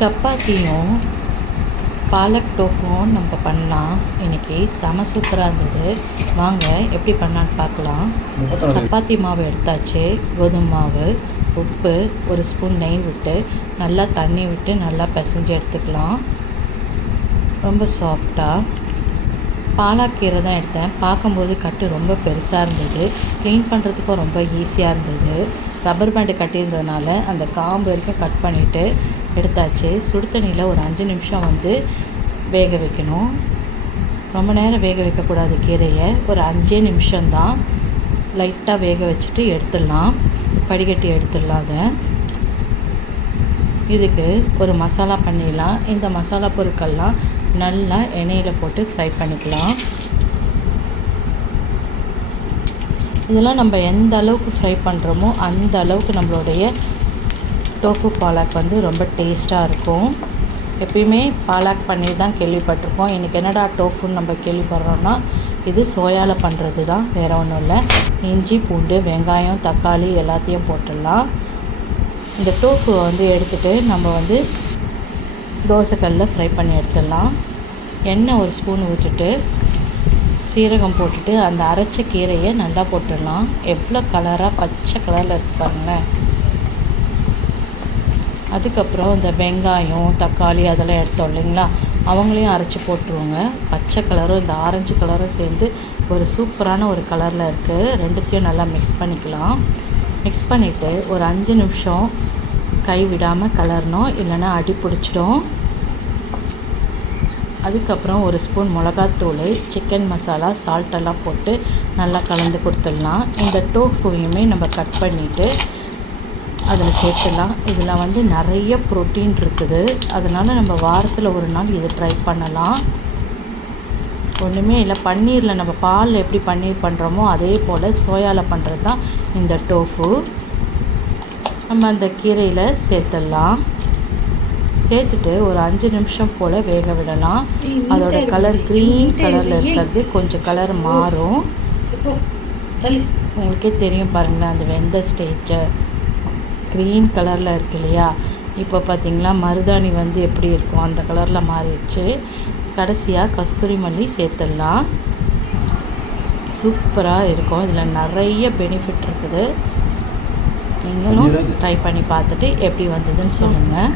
சப்பாத்தியும் பாலக் டோஃபுவும் நம்ம பண்ணலாம். இன்றைக்கி செம சூப்பராக இருந்தது. வாங்க எப்படி பண்ணலான்னு பார்க்கலாம். சப்பாத்தி மாவு எடுத்தாச்சு. கோதுமை மாவு, உப்பு, ஒரு ஸ்பூன் நெய் விட்டு நல்லா தண்ணி விட்டு நல்லா பிசைஞ்சு எடுத்துக்கலாம். ரொம்ப சாஃப்டாக பாலாக்கீரை தான் எடுத்தேன். பார்க்கும்போது கட்டு ரொம்ப பெருசாக இருந்தது. க்ளீன் பண்ணுறதுக்கும் ரொம்ப ஈஸியாக இருந்தது. ரப்பர் பேண்டு கட்டியிருந்ததுனால அந்த காம்பு வரைக்கும் கட் பண்ணிவிட்டு எடுத்தாச்சு. சுடு தண்ணியில் ஒரு 5 நிமிஷம் வேக வைக்கணும். ரொம்ப நேரம் வேக வைக்கக்கூடாது கீரையை. ஒரு 5 நிமிஷம்தான் லைட்டாக வேக வச்சுட்டு எடுத்துடலாம். வடிகட்டி எடுத்துடலாம். அதை இதுக்கு ஒரு மசாலா பண்ணிடலாம். இந்த மசாலா பொருட்கள்லாம் நல்லா எண்ணெயில் போட்டு ஃப்ரை பண்ணிக்கலாம். இதெல்லாம் நம்ம எந்த அளவுக்கு ஃப்ரை பண்ணுறோமோ அந்த அளவுக்கு நம்மளுடைய டோஃபு பாலாக் ரொம்ப டேஸ்ட்டாக இருக்கும். எப்பயுமே பாலாக் பன்னீர் தான் கேள்விப்பட்டிருக்கோம். இன்றைக்கி என்னடா டோஃபுன்னு நம்ம கேள்விப்படுறோன்னா இது சோயாவில் பண்ணுறது தான், வேறு ஒன்றும் இல்லை. இஞ்சி, பூண்டு, வெங்காயம், தக்காளி எல்லாத்தையும் போட்டுடலாம். இந்த டோஃபு எடுத்துகிட்டு நம்ம தோசைக்கல்லில் ஃப்ரை பண்ணி எடுத்துடலாம். எண்ணெய் ஒரு ஸ்பூன் ஊற்றிட்டு சீரகம் போட்டுட்டு அந்த அரைச்ச கீரையை நல்லா போட்டுடலாம். எவ்வளோ கலராக பச்சை கலரில் இருப்பாங்களேன். அதுக்கப்புறம் இந்த வெங்காயம், தக்காளி அதெல்லாம் எடுத்தோம் இல்லைங்களா, அவங்களையும் அரைச்சி போட்டுருவோங்க. பச்சை கலரும் இந்த ஆரஞ்சு கலரும் சேர்ந்து ஒரு சூப்பரான ஒரு கலரில் இருக்குது. ரெண்டுத்தையும் நல்லா மிக்ஸ் பண்ணிக்கலாம். மிக்ஸ் பண்ணிவிட்டு ஒரு 5 நிமிஷம் கை விடாமல் கலரணும், இல்லைன்னா அடி பிடிச்சிடும். அதுக்கப்புறம் ஒரு ஸ்பூன் மிளகாத்தூள், சிக்கன் மசாலா, சால்ட்டெல்லாம் போட்டு நல்லா கலந்து கொடுத்துடலாம். இந்த டோஃபுவையுமே நம்ம கட் பண்ணிவிட்டு அதில் சேர்த்துடலாம். இதில் நிறைய ப்ரோட்டீன் இருக்குது. அதனால் நம்ம வாரத்தில் ஒரு நாள் இதை ட்ரை பண்ணலாம். ஒன்றுமே இல்லை, பன்னீரில் நம்ம பாலில் எப்படி பன்னீர் பண்ணுறோமோ அதே போல் சோயாவில் பண்ணுறது தான் இந்த டோஃபு. நம்ம அந்த கீரையில் சேர்த்துடலாம். சேர்த்துட்டு ஒரு 5 நிமிஷம் போல் வேக விடலாம். அதோட கலர் க்ரீன் கலரில் இருக்கிறது கொஞ்சம் கலர் மாறும். உங்களுக்கே தெரியும் பாருங்களேன், அந்த வெந்த ஸ்டேஜை க்ரீன் கலரில் இருக்கு இல்லையா. இப்போ பார்த்திங்களா மருதாணி எப்படி இருக்கும் அந்த கலரில் மாறிடுச்சு. கடைசியாக கஸ்தூரி மல்லி சேர்த்துடலாம். சூப்பராக இருக்கும். இதில் நிறைய பெனிஃபிட் இருக்குது. நீங்களும் ட்ரை பண்ணி பார்த்துட்டு எப்படி வந்ததுன்னு சொல்லுங்கள்.